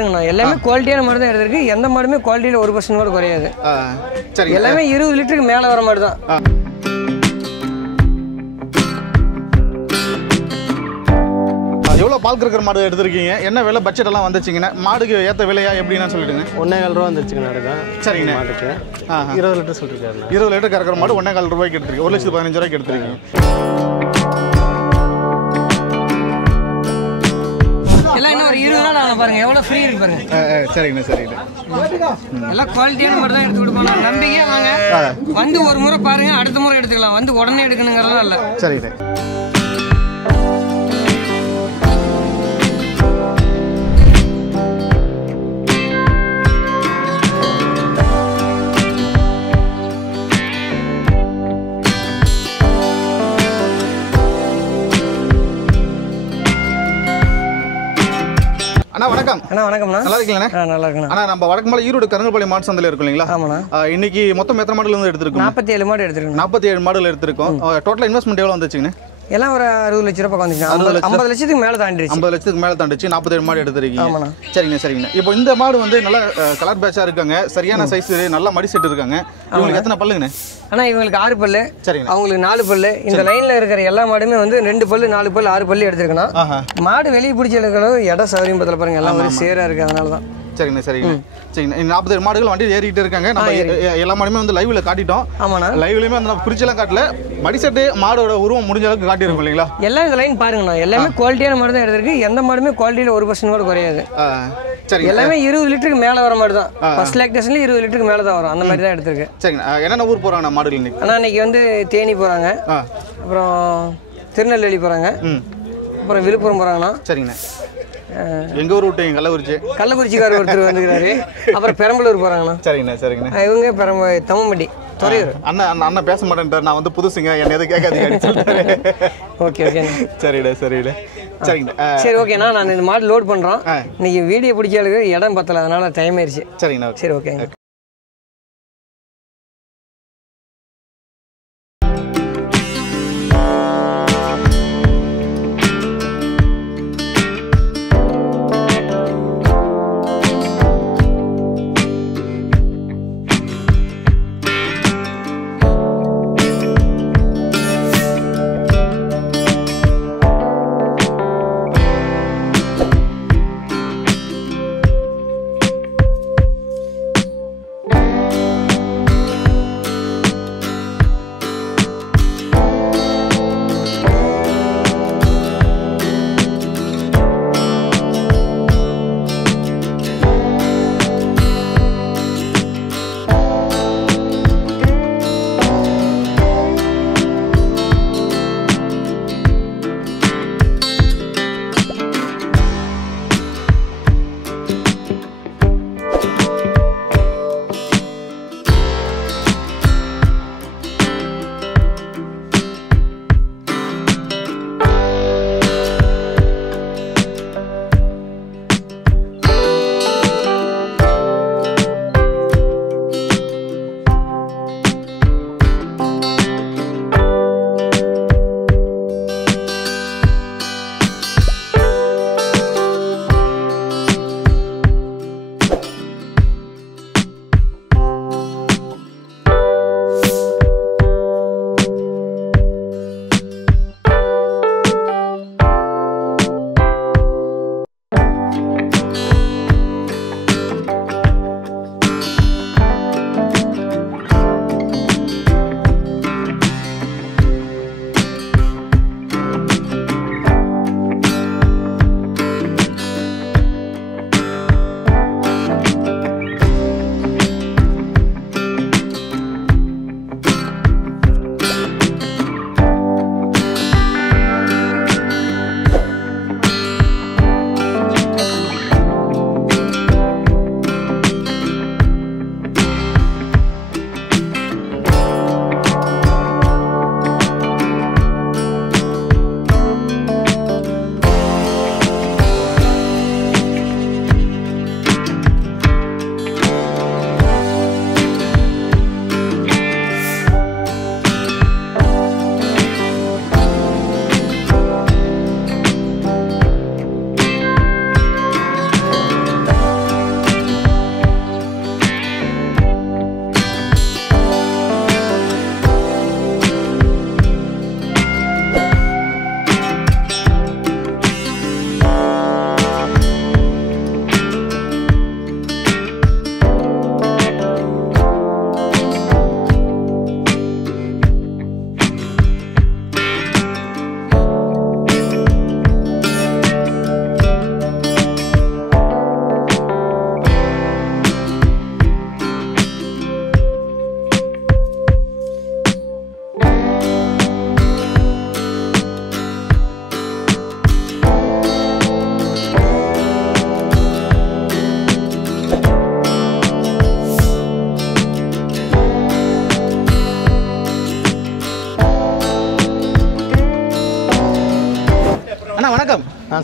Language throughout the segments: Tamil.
பாருங்கண்ணா, எல்லாமே குவாலிட்டியான மாடு தான் எடுத்திருக்கு. எந்த மாடுமே குவாலிட்டியில் 1% கூட குறையாது. சரி, எல்லாமே 20 லிட்டருக்கு மேலே வர மாடு தான். எவ்வளோ பால் கறக்கிற மாடு எடுத்திருக்கீங்க? என்ன விலை பட்ஜெட் எல்லாம் வந்துச்சுங்கண்ணா? மாடுக்கு ஏற்ற விலையா எப்படின்னு சொல்லிட்டுங்க. 1.25 ரூபா வந்துச்சுங்கண்ணா. அதுதான் சரிங்கண்ணா. மாட்டுக்கு 20 லிட்டர் சொல்லியிருக்காருண்ணா. 20 லிட்டர் கறக்கிற மாடு 1.25 ரூபாய்க்கு எடுத்துருக்கு. 1,15,000 எடுத்துருக்கீங்க. எல்லாம் இன்னும் ஒரு 20 நாள் ஆகணும் பாருங்க, எவ்வளோ ஃப்ரீ இருக்கு பாருங்க. சரிங்கண்ணா, சரிங்கண்ணா. எல்லாம் குவாலிட்டியான மாடு தான் எடுத்து கொடுப்போம். நம்பிக்கையா வாங்க, வந்து ஒரு முறை பாருங்க, அடுத்த முறை எடுத்துக்கலாம். வந்து உடனே எடுக்கணுங்கிறதெல்லாம் இல்லை. சரிண்ணே. அண்ணா வணக்கம். அண்ணா வணக்கம்ண்ணா. நல்லா இருக்கீங்களா? நல்லா இருக்குண்ணா. அண்ணா நம்ம வடக்கு மலை ஈரோடு கருங்கல்பாளையம் மாடு சந்தையில் இருக்கும் இல்லைங்களா? ஆமாண்ணா. இன்னைக்கு மொத்தம் எத்தனை மாடுல இருந்து எடுத்திருக்கோம்? 47 மாடு எடுத்துருக்கோம். 47 மாடுல எடுத்திருக்கோம். டோட்டல் இன்வெஸ்ட்மெண்ட் எவ்வளோ வந்துச்சுங்க? எல்லாம் ஒரு 60 லட்ச ரூபாய் வந்துச்சு. 50 லட்சத்துக்கு மேலே தாண்டிடுச்சு. 50 லட்சத்துக்கு மேலே தாண்டிச்சு. 47 மாடு எடுத்திருக்கீங்க. ஆமாண்ணா. சரிங்கண்ணா, சரிங்கண்ணா. இப்போ இந்த மாடு வந்து நல்லா கலர் பேட்சாக இருக்காங்க, சரியான சைஸ், நல்ல மடி செட் இருக்காங்க. இவங்களுக்கு எத்தனை பல்லுங்கண்ணே? ஆனால் இவங்களுக்கு 6 பல்லு. சரிங்கண்ணா. அவங்களுக்கு 4 பல்லு. இந்த லைனில் இருக்கிற எல்லா மாடுமே வந்து 2 பல்லு, 4 பல்லு, 6 பல்லு எடுத்துருக்கணும். மாடு வெளியே பிடிச்சி எடுக்கணும். இடம் சௌகரியம் பத்தில பாருங்க, எல்லாம் ஒரு சேராக இருக்குது. அதனால தான். சரிங்கண்ணா, சரிங்கண்ணா. சரிங்கண்ணா. 47 மாடுகள் வண்டியில் ஏறிக்கிட்டு இருக்காங்க. நம்ம எல்லா மாடுமே வந்து லைவ்ல காட்டிட்டோம். ஆமாண்ணா. லைவ்லயுமே அந்த பிரிச்செல்லாம் காட்டல, மடி செட்டு மாடோட உருவம் முடிஞ்ச அளவுக்கு காட்டியிருக்கும் இல்லைங்களா? எல்லாம் இந்த லைன் பாருங்கண்ணா, எல்லாமே குவாலிட்டியான மாடு தான் எடுத்திருக்கு. எந்த மாடுமே குவாலிட்டியில் 1% கூட குறையாது. சரி, எல்லாமே 20 லிட்டருக்கு மேலே வர மாடு தான். ஃபர்ஸ்ட் லாக்டேஷன்ல 20 லிட்டருக்கு மேலே தான் வரும். அந்த மாதிரி தான் எடுத்திருக்கு. சரிங்கண்ணா. என்னென்ன ஊர் போகிறாங்க மாடுகள் இன்னைக்கு? ஆனால் இன்னைக்கு வந்து தேனி போகிறாங்க, அப்புறம் திருநெல்வேலி போகிறாங்க, அப்புறம் விழுப்புரம் போகிறாங்கண்ணா. சரிங்கண்ணா. எங்க ஊர் விட்டு கள்ளக்குறிச்சிக்காரர் ஒருத்தர் வந்துக்கிறாரு. அப்புறம் பெரம்பலூர் போகிறாங்கண்ணா. சரிங்கண்ணா, சரிங்கண்ணா. இவங்க தம்மம்பட்டி துறையூர். அண்ணன் பேச மாட்டேன்ட்டார். நான் வந்து புதுசுங்க, என்ன எதுவும் கேட்காதீங்க. Okay okay. சரிடா, சரிடா. சரிங்கண்ணா. சரி ஓகேண்ணா, நான் இந்த மாடு லோட் பண்ணுறோம். இன்னைக்கு வீடியோ பிடிச்சாலுக்கு இடம் பத்தல, அதனால டைம் ஆயிடுச்சு. சரிங்கண்ணா. சரி ஓகேங்க.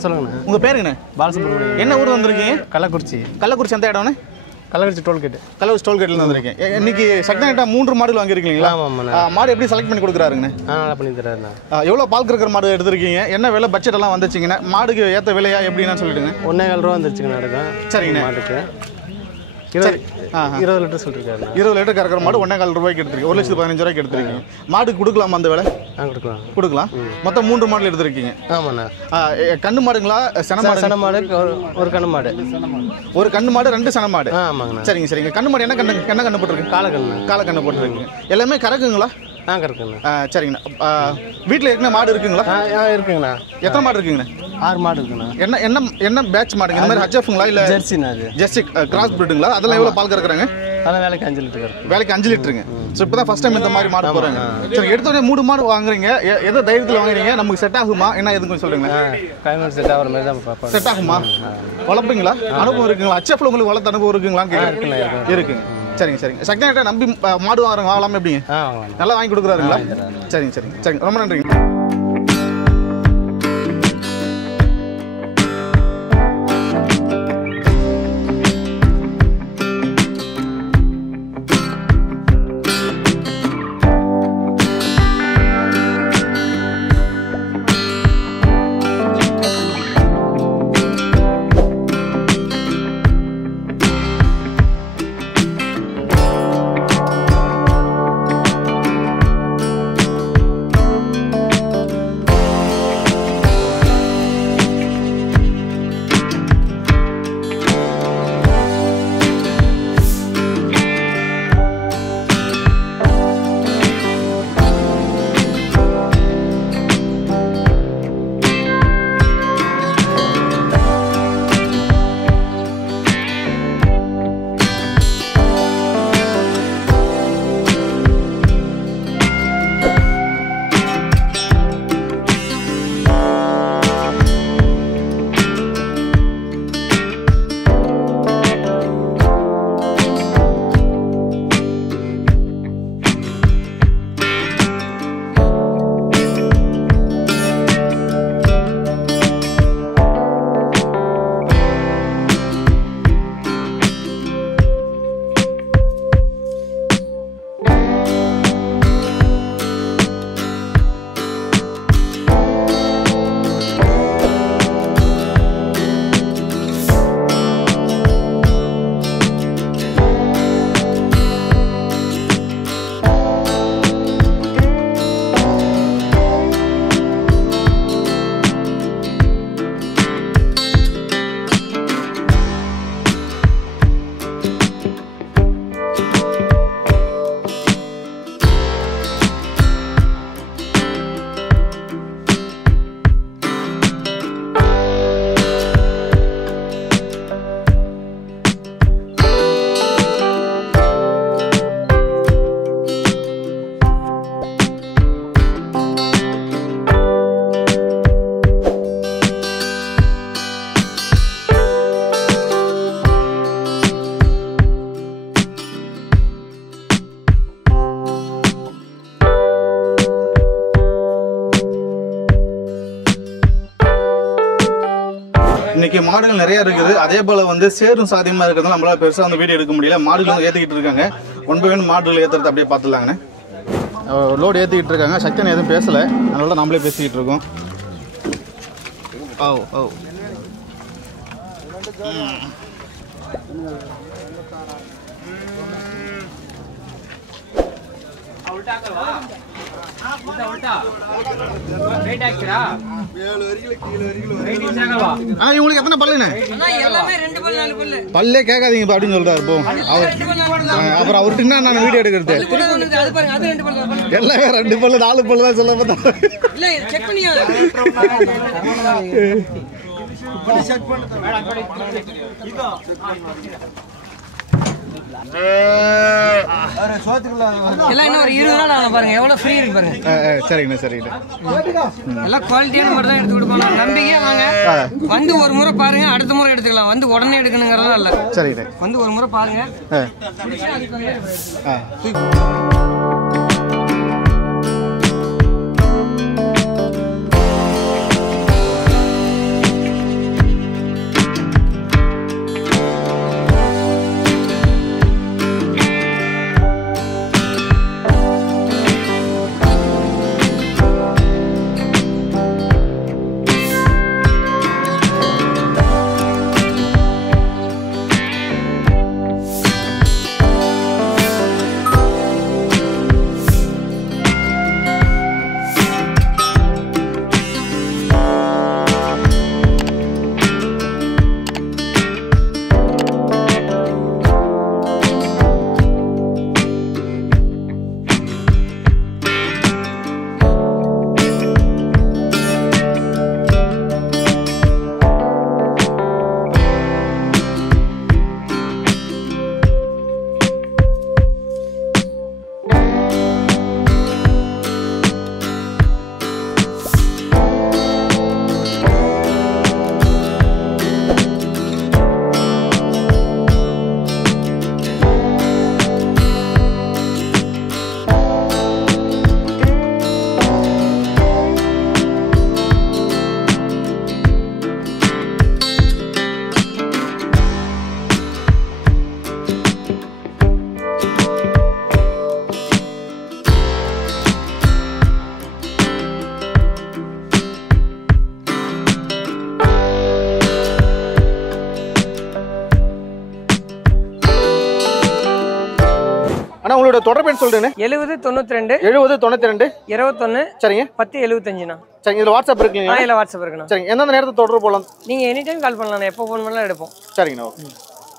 சொல்லுங்கண்ணா. உங்கள் பேருங்கண்ணே? பாலசுப்ரமணியம். என்ன ஊர் வந்திருக்கீங்க? கள்ளக்குறிச்சி. கள்ளக்குறிச்சி எந்த இடம்ண்ணே? கள்ளக்குறிச்சி டோல்கேட்டு. கள்ளக்குறிச்சி டோல்கேட்டில் வந்திருக்கேன். இன்னைக்கு சக்தினா 3 மாடுகள் வாங்கியிருக்கீங்களா? ஆமாம்ண்ணா. மாடு எப்படி செலக்ட் பண்ணி கொடுக்குறாருங்கண்ணே? நல்லா பண்ணி தராருண்ணா. எவ்வளோ பால் கறக்கிற மாடு எடுத்திருக்கீங்க? என்ன விலை பட்ஜெட் எல்லாம் வந்துச்சிங்கண்ணே? மாடுக்கு ஏற்ற விலையா எப்படின்னு சொல்லிட்டுங்க. 1,4 ரூபா வந்துருச்சுங்கண்ணா இருக்கும். சரிங்கண்ணே. மாட்டுக்கு 20 லிட்டர் சொல்லியிருக்காருண்ணா. 20 லிட்டர் கறக்கிற மாடு 1,4 ரூபாய்க்கு எடுத்துருக்கீங்க. 1,15,000 ரூபாய்க்கு எடுத்துருக்கீங்க. மாடுக்கு கொடுக்கலாமா அந்த விலை? கொடுக்கலாம். மொத்தம் 3 மாடுகள் எடுத்திருக்கீங்க. ஆமாண்ணா. கண்ணு மாடுங்களா? சென மாடு ஒரு கண்ணு மாடு. ஒரு கண்ணு மாடு 2 சென மாடு. ஆமாங்கண்ணா. சரிங்க. கண்ணு மாடு என்ன கண்ணு போட்டிருக்கு? காலக்கண்ணு போட்டிருக்கீங்க. எல்லாமே கறக்குங்களா? கறக்குங்கண்ணா. சரிங்கண்ணா. வீட்டில் ஏற்கனவே மாடு இருக்குங்களா? இருக்குங்கண்ணா. எத்தனை மாடு இருக்குங்கண்ணா? 6 மாடு இருக்குண்ணா. என்ன பேட்ச் மாடுங்க? இந்த மாதிரி ஹச்எஃப்ங்களா இல்லை ஜெர்சிண்ணா? Jersey cross பிரீடுங்களா? அதெல்லாம் எவ்வளோ பால் கறக்குறாங்க? அதெல்லாம் வேலைக்கு 5 லிட்டர். வேலைக்கு 5 லிட்டருங்க. ஸோ இப்போ தான் ஃபர்ஸ்ட் டைம் இந்த மாதிரி மாடு போகிறாங்க. சரி, எடுத்தோடனே 3 மாடு வாங்குறீங்க. எதோ தைரியத்தில் வாங்குறீங்க? நமக்கு செட் ஆகுமா? என்ன எதுவும் கொஞ்சம் சொல்லுங்க. செட் ஆகிற மாதிரி தான் பார்ப்போம். செட் ஆகுமா? வளர்ப்பீங்களா? அனுபவம் இருக்குங்களா? ஹச்எஃப்ல உங்களுக்கு வளர்த்த அனுபவம் இருக்குங்களான்னு இருக்குங்க. சரிங்க. சக்தினா நம்பி மாடு வாங்கலாமா? எப்படிங்க? நல்லா வாங்கி கொடுக்குறாருங்களா? சரிங்க. ரொம்ப நன்றிங்க. இன்னைக்கு மாடுகள் நிறைய இருக்குது. அதே போல வந்து சேரும் சாதியமா இருக்கிறது நம்மளால பெருசா வந்து வீடியோ எடுக்க முடியல. மாடுகள் ஏத்திக்கிட்டு இருக்காங்க. ஒன்பது மாடுகள் ஏத்துறது அப்படியே பார்த்துலாங்கண்ணே. லோடு ஏத்திக்கிட்டு இருக்காங்க. சக்தியான எதுவும் பேசல, அதனால நம்மளே பேசிக்கிட்டு இருக்கோம். இவங்களுக்கு எத்தனை பல்லுண்ணே? பல்லே கேட்காதீங்க அப்படின்னு சொல்றாரு. அப்புறம் அவர்கிட்ட நான் வீடியோ எடுக்கிறது எல்லாமே 2 பல்லு 4 பல்லு தான் சொல்ல பார்த்தா. எல்லாம் ஒரு 20 நாள் ஆகும் பாருங்க, எவ்வளவு ஃப்ரீ இருக்கு பாருங்க. சரிங்கண்ணா. எல்லாம் குவாலிட்டியான மட்டும் தான் எடுத்து கொடுப்போம். நம்பிக்கையா வாங்க, வந்து ஒரு முறை பாருங்க, அடுத்த முறை எடுத்துக்கலாம். வந்து உடனே எடுக்கணுங்கிறதும் இல்ல. சரிங்க, வந்து ஒரு முறை பாருங்க. அண்ணா உங்களோட தொடர்பு எண் சொல்றேன். 70 92 70 92 21 சரிங்க 10 75ண்ணா. சரிங்க. இதுல வாட்ஸ்அப் இருக்குங்களா? இல்ல வாட்ஸ்அப் இருக்குண்ணா. சரிங்க. எந்தெந்த நேரத்தை தொடர்பு போகலாம்? நீங்க எனி டைம் கால் பண்ணலாம், எப்போ ஃபோன் பண்ணலாம் எடுப்போம். சரிங்கண்ணா.